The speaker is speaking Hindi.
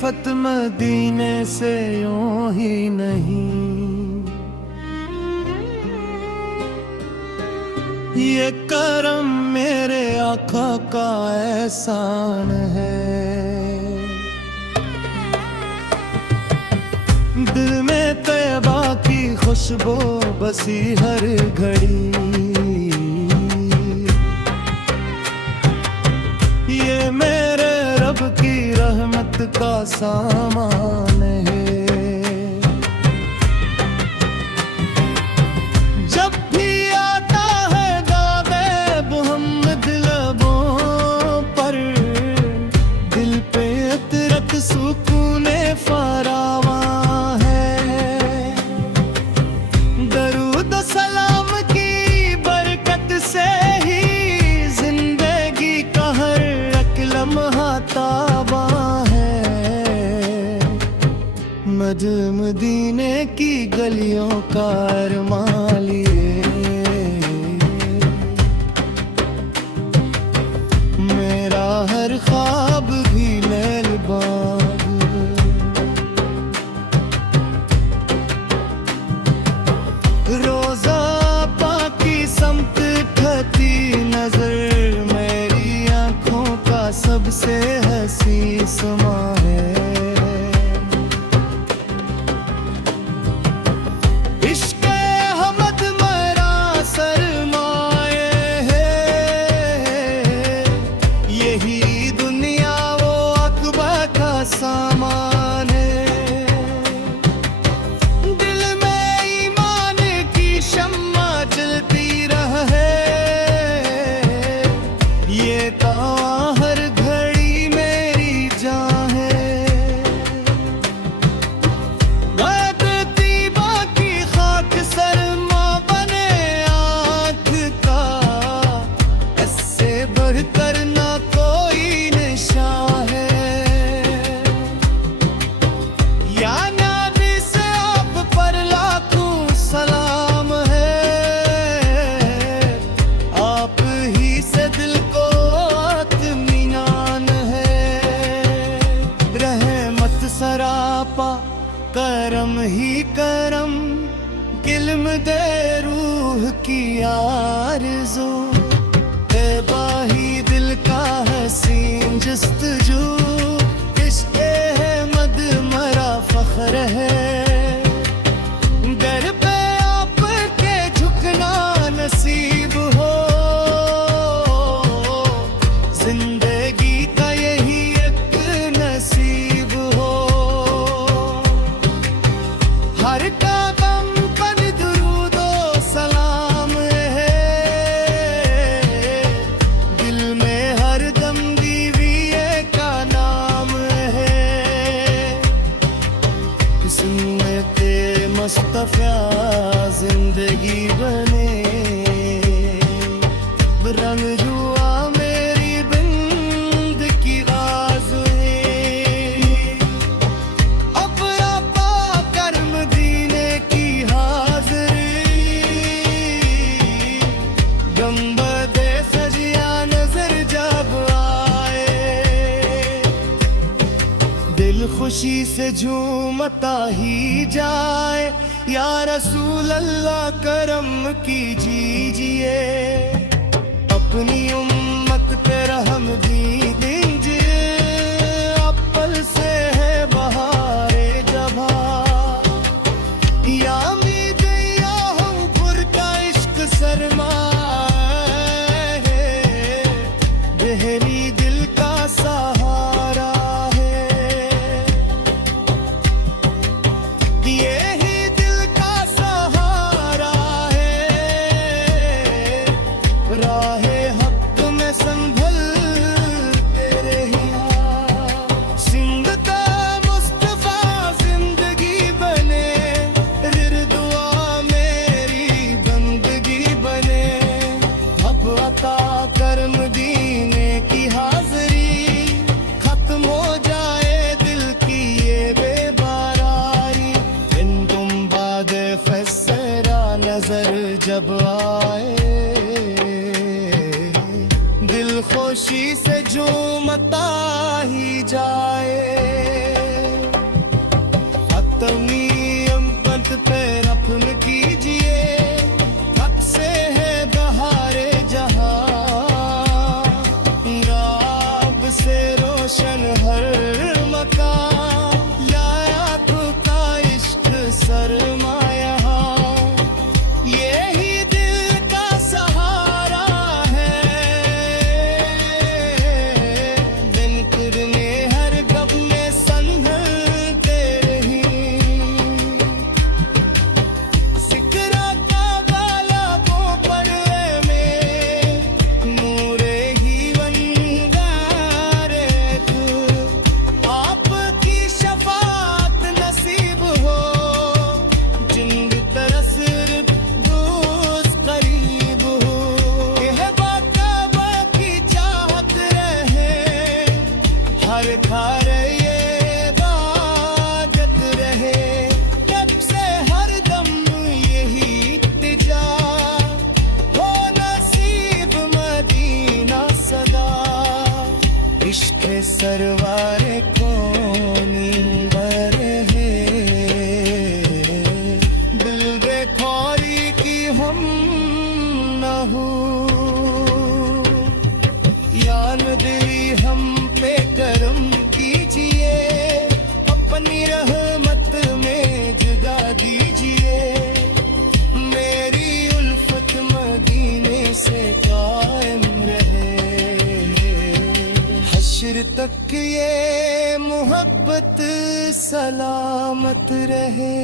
उल्फत मदीने से यूं ही नहीं, ये करम मेरे आका का एहसान है। दिल में तैयबा की खुशबू बसी हर घड़ी, ये मेरे रब की रहमत का सामान है। जब भी आता है दावे मोहम्मद लबों पर, दिल पे अतरत सुकूने फरावा है। दरूद सलाम की बरकत से ही जिंदगी का हर एक लम्हा ताबा है। मदीने की गलियों का अरमान लिए मेरा हर ख्वाब भी मेहरबान। रोजा पाकी समत खती नजर मेरी आंखों का सबसे हसी समा है। इश्क़े हमद मेरा सरमाए है, यही दुनिया वो अकबर का सामान है। दिल में ईमान की शम्मा जलती रहे, ये तावा हर घड़ी मेरी जान है। गैरती बाकी खाक सरमा बने आँख का, इससे बढ़कर ना कोई निशान है। या नबी से आप पर लाखों सलाम है, आप ही से दिल को इत्मीनान है। रहमत सरापा करम ही करम, इल्म दे रूह की आरज़ू, तैबा ही दिल का हसीन जस्तजू। इश्क़े अहमद मरा फख्र है, दर पे आपके झुकना नसीब हो। जिंदगी का यही एक नसीब हो। हर कदम पर दुरूदो सलाम है, दिल में हर दम बीवी का नाम है। सुन्नते मुस्तफ़ा जिंदगी बने, रंग जुआ मेरी बिंद की राज है। अपना पाकर मदीने की हाज़री, गंबदे सजिया नजर जब आए, दिल खुशी से झूमता ही जाए। या रसूल अल्लाह करम कीजिए, अपनी उम्मत पे रहम दीजिए। अप्पल से है बहारे जबा, या मीदिया हम पुर का इश्क सरमाए है, बहरी दिल का सहारा है। ये ही दिल का सहारा है, राहे हक में संभल तेरे ही। सिंधता मुस्तफा जिंदगी बने, रिरदुआ मेरी बंदगी बने। अब अता कर मदीने की हाज़री, खत्म हो जाए दिल की ये बेबारारी। इन तुम बाद फैसरा नजर जब आए, दिल खुशी से झूमता ही जाए। सरवारे कौनी बरहे दिल बेखौरी की हम न हो यान दिली हम पे करम कीजिए अपनी रहमत में जगा दीजिए मेरी उल्फत मदीने से कायम रहे हश्र तक ये मोहब्बत सलामत रहे